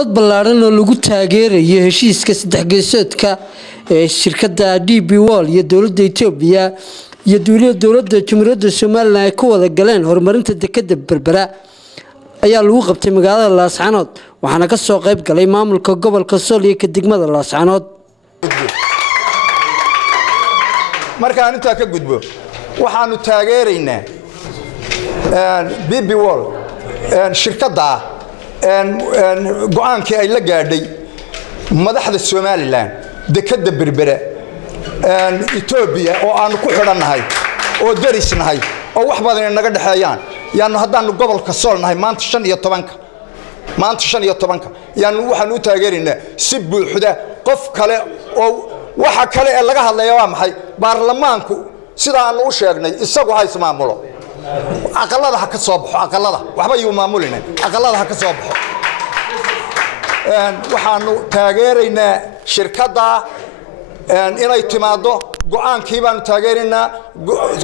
munaasabad ballaaran oo lagu taageerayo heshiiska saddex geesoodka ee shirkadda DP World iyo dowladda Itoobiya iyo dowladda Jamhuuriyadda Soomaaliland ay ku wada galeen horumarinta dekedda Berbera ayaa lagu qabtay magaalada Laascaanood waxaana ka soo qayb galay maamulka gobolka Sool iyo degmada Laascaanood. markaan inta ka gudbo waxaanu taageeraynaa DP World shirkadda go'aankii ay la gaadhay madaxda Soomaaliland dekedda Berbera Itoobiya oo aanu ku xidhannahay oo darisnahay oo wax badan naga dhaxayaan yaanu haddaanu gobolka Sool nahay maanta 15 yaanu waxaanu taageeraynaa si buuxda qof kale oo waxa kale ee laga hadlayo waa maxay baarlamaanku sida aanu u sheegnay isagu ha ismaamulo aqalada ha ka soo baxo aqalada waxba uu maamulina aqalada ha ka soo baxo waxaanu taageeraynaa shirkadda inay timaado go'aankii baanu taageeraynaa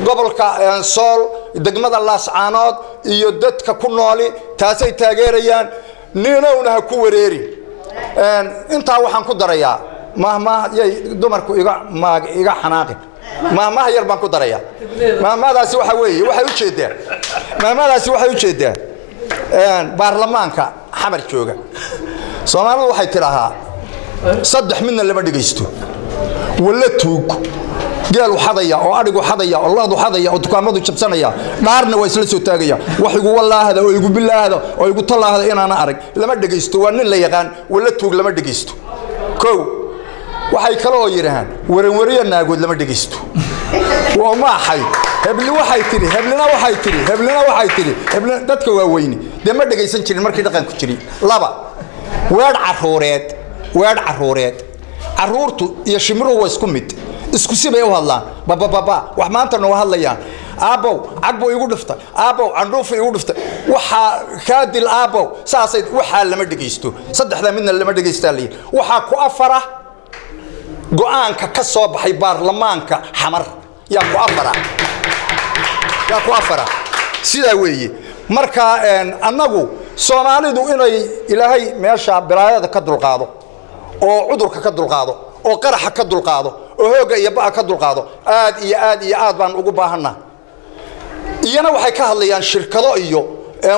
gobolka Sool degmada Laascaanood iyo dadka ku nooli taasay taageerayaan ninowna ha ku wareerin inta waxaan ku darayaa mahma yay dumarku iga xanaaqin mahma yar baan ku darayaa mahmadaasi waxa weeye waxay u jeedaan baarlamaanka xamar jooga Soomaalidu waxay tiraahdaa saddex midna lama dhigaysto wala tuug geel waxadaya oo arigu xadaya oo laadu xadaya oo dukaamadu jabsanaya dhaarna way isla soo taagaya wax igu wallaahada oo igu bilaahada oo igu talaahada inaan arag lama dhigaysto waa nin la yaqaan wala tuug lama dhigaysto koow waxay kale oo yiraahdaan waran naagood lama dhigaysto waa maaxay hebli waxay tiri heblina dadka waa weyni dema dhigaysan jirin markii dhaqanku jiri laba weed caruureed caruurtu iyo shimruhu waa isku mid isku sibay u hadlaan baba wax maanta noo hadlayaan aabow cagbo igu dhifta aabow candhuuf igu dhifta waxa ka dil aabow saasay waxa lama dhigaysto saddexda midna lama dhigaysta leey waxa ku afara go'aanka ka soo baxay baarlamaanka xamar yaa ku afara sida weeye marka annagu Soomaalidu inay ilaahay meesha bilaayada ka dulqaado oo cudurka ka dulqaado oo qaraxa ka dulqaado oo hooga iyo baa ka dulqaado aad baan ugu baahanaa iyana waxay ka hadlayaan shirkado iyo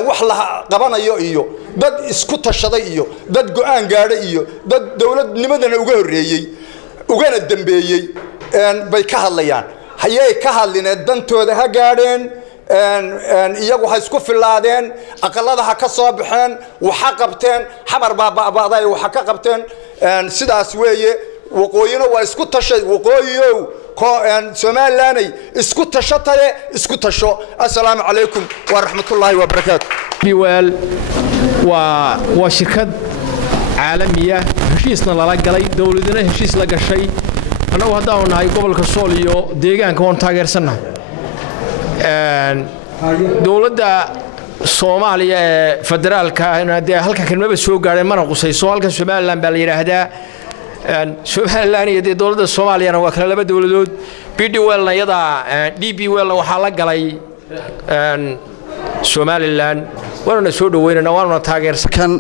wax la qabanayo iyo dad isku tashaday iyo dad go'aan gaadhay iyo dad dawladnimadana uga horeeyay ugana dambeeyay bay ka hadlayaan hayay ka hadlineen dantooda ha gaadheen iyagu ha isku filaadeen aqalada ha ka soo baxeen waxa qabteen xamar baabaaday waxa ka qabteen sidaas weeye waqooyina waa isku tashay waqooyiyow Soomaaliland isku tashatay isku tasho assalaamu calaykum wa rahmatullahi wa barakaatuh biwal waa shirkad caalamiya heshiisna lala galay dawladna heshiis la gashay anagu hadaan nahay gobolka Sool iyo deegaanka waan taageersanahay dawladda Soomaaliya ee federaalka ahna halka kelmada soo gaareen mana qusayso halka Soomaaliland baa la yiraahdaa Soomaaliland iyo dawladda Soomaaliyana waa kala laba dawladood DP World yada DP World waxa la galay Soomaaliland waana soo dhaweynaa waana taageersan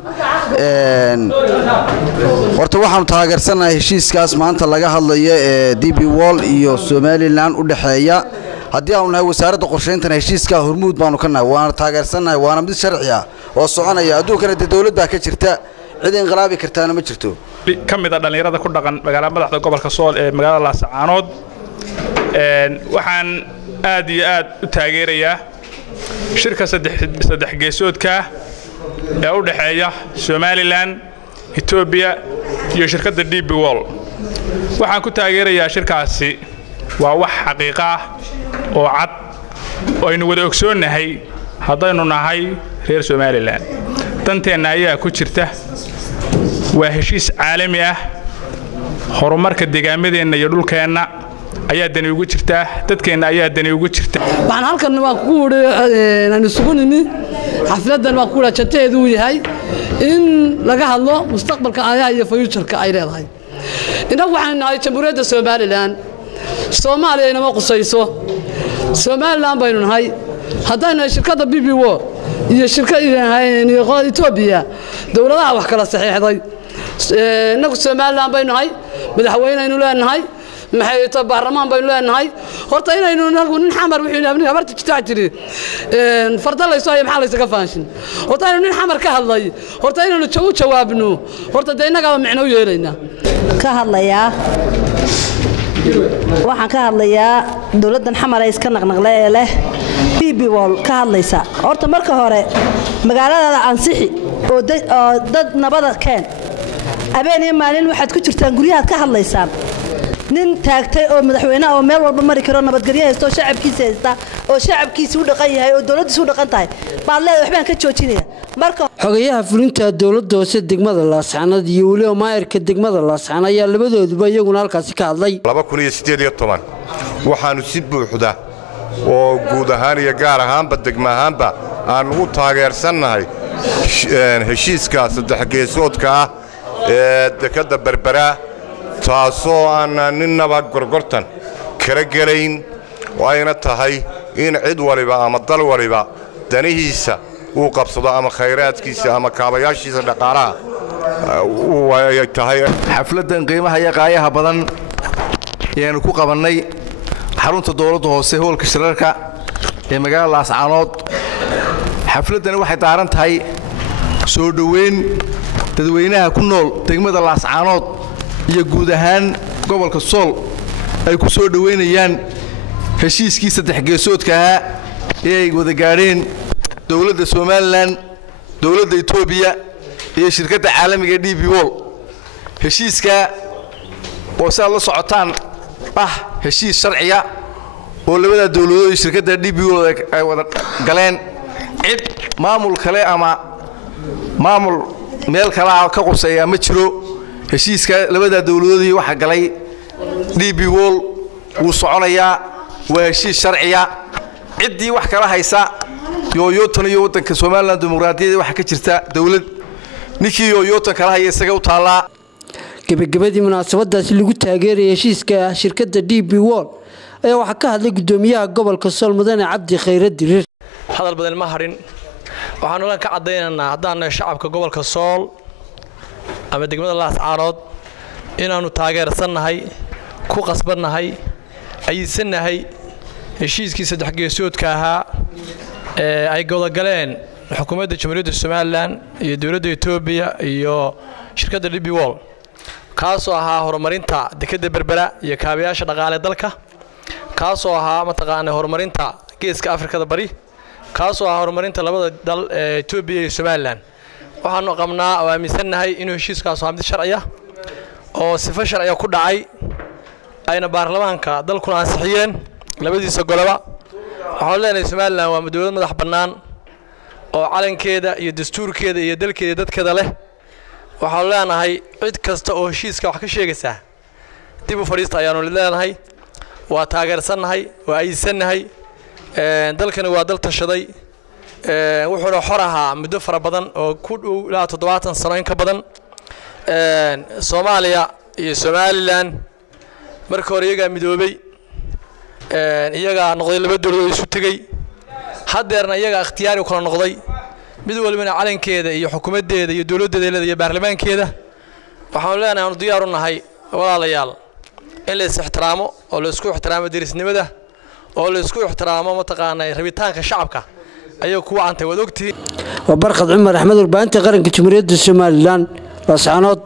horta waxaan taageersanahay heshiiskaas maanta laga hadlayo ee DP World iyo Soomaaliland u dhaxeeya haddii aanu nahay wasaaradda qorsheynta heshiiska hormuud baanu ka nahay waana taageersanahay waana mid sharci ah oo soconaya adduunkana dawladda ka jirta cid inqilaabi kartaana ma jirto kamid ah dhalinyarada ku dhaqan magaalada madaxda gobolka Sool ee magaalada Laascaanood waxaan aad iyo aad u taageerayaa shirka saddex geesoodka ee u dhaxeeya Soomaaliland Itoobiya iyo shirkadda DP World waxaan ku taageerayaa shirkaasi waa wax xaqiiqo ah oo cad oo aynu wada ogsoonahay haddaynu nahay reer Soomaaliland danteena ayaa ku jirta waa heshiis caalami ah horumarka deegaamadeenna iyo dhulkeenna ayaa dani ugu jirta dadkeena ayaa dani ugu jirta waxaan halkan waa ku aan sugunini xafladan waa ku rajateedu yahay in laga hadlo mustaqbalka ayaha iyo future-ka ay leedahay inagu waxaan nahay Jamhuuriyadda Soomaaliland Soomaaliya ma qusayso Soomaaliland baynu nahay haddana shirkadda DP World iyo shirkad iyo qolada Itoobiya dawladaha wax kala saxiixday inagu Soomaaliland baynu nahay madaxweynaynu leenahay maxay tahay baarlamaan baynu leenahay horta inaynu nagu nin xamar wixii naabnay habarta jitaa jiri farda la soo maxaa la isaga faanshin horta inaynu nin xamar ka hadlay horta inaynu jawaabno horta deeynagaba micno u yeelayna ka hadlayaa waxaan ka hadlayaa dawladdan xamar ay iska naqnaqlay ee leh DB World ka hadlaysa horta marka hore magaalada ansixi oo dad nabada keen abeenay maalin waxaad ku jirtaan guryaha ka hadlaysaan nin taagtay oo madaxweynaha oo meel walba mari karo nabadgelyo haysto shacabkiisa haysta oo shacabkiisa u dhaqan yahay oo dawladdiisu u dhaqan tahay baad leedahay waxbaan ka joojinaya marka xogayaha fulinta dawladda hoose degmada Laascaanood iyo waliba maayirka degmada Laascaanood ayaa labadooduba iyaguna halkaasi ka hadlay 2018 waxaanu si buuxda oo guud ahaan iyo gaar ahaanba degmo ahaanba aan u taageersanahay heshiiska saddex geesoodka ah ee dekada Berbera taasoo aan ninaba gorgortan kala galayn wayna tahay in cid waliba ama dal waliba danihiisa uu qabsado ama khayraadkiisa ama kaabayaashiisa dhaqaalaha way tahay xafladan qiimaha iyo qaayaha badan ayaan ku qabanay xarunta dawladda hoose hoolka shirarka ee magaalada Laascaanood xafladan waxay daaran tahay soo dhaweyn dadweynaha ku nool degmada Laascaanood iyo guud ahaan gobolka Sool ay ku soo dhaweynayaan heshiiskii saddex geesoodka ah ee ay wada gaareen dawladda Soomaaliland dawladda Itoobiya iyo shirkadda caalamiga DB World heshiiska oo saad la socotaan heshiis sharciya oo labada dawladood iyo shirkadda DB World ay wada galeen cid maamul kale ama maamul meel kale ka qorsheeya ma jiro heshiiska labada dawladood iyo waxa galay DB World wuu soconayaa waa heshiis sharciya ciddii wax kala haysa yooyotan iyo wadanka Soomaaliland dimuqraadiyadda waxa ka jirta dawlad ninkii yooyotan kala hayay isaga u taala gabagabadii munaasabadaasi lagu taageeray heshiiska shirkadda DB World ayaa waxa ka hadlay gudoomiyaha gobolka Sool Mudane Cabdi Khayre Dirir hadal badan ma harin waxaan la ka cadeynaynaa haddaan shacabka gobolka Sool ama degmada Laascaanood inaanu taageersanahay ku qasbanahay ayisanahay heshiiskii saddex geesoodka ahaa ee ay go'aan galeen xukuumadda Jamhuuriyadda Soomaaliland iyo dawladda Itoobiya iyo shirkadda DB World kaasoo ahaa horumarinta dekada Berbera iyo kaabayaasha dhaqaale dalka kaasoo ahaa mataqaanay horumarinta geeska Afrikada bari kaasoo ahaa horumarinta labada dal ee Itoobiya iyo Soomaaliland waxaanu qabnaa oo aaminsanahay inuu heshiiskaas ahaa mid sharci ah oo sifo sharci ku dhacay ayna baarlamaanka dalkuna ansixiyeen labadiisa golaba waxaan leenahay Soomaaliland waa dawlad madax bannaan oo calankeeda iyo dastuurkeeda iyo dalkeeda dadkeeda leh waxaan leenahay cid kasta oo heshiiska wax ka sheegaysa dib u fariista ayaanu leenahay waa taageersanahay waa ayinsanahay dalkani waa dal tashaday wuxuuna xor ahaa muddo fara badan oo ku dhow ilaa 70 sano in ka badan Soomaaliya iyo Soomaaliland markii hore iyaga midoobay iyaga noqday laba dawladood isu tagay hadeerna iyaga ikhtiyaari kala noqday mid walbana calankeeda iyo xukuumadeeda iyo dawladeeda iyo baarlamaankeeda waxaan leenahay aanu diyaar u nahay walaalayaal in la is ixtiraamo oo la isku ixtiraamo dirisnimada oo la isku ixtiraamo mataqaanay rabitaanka shacabka ayuu ku waantay wad ogtii وبرخد عمر أحمد البانتي قرن كتمريد السوماليلان Laascaanood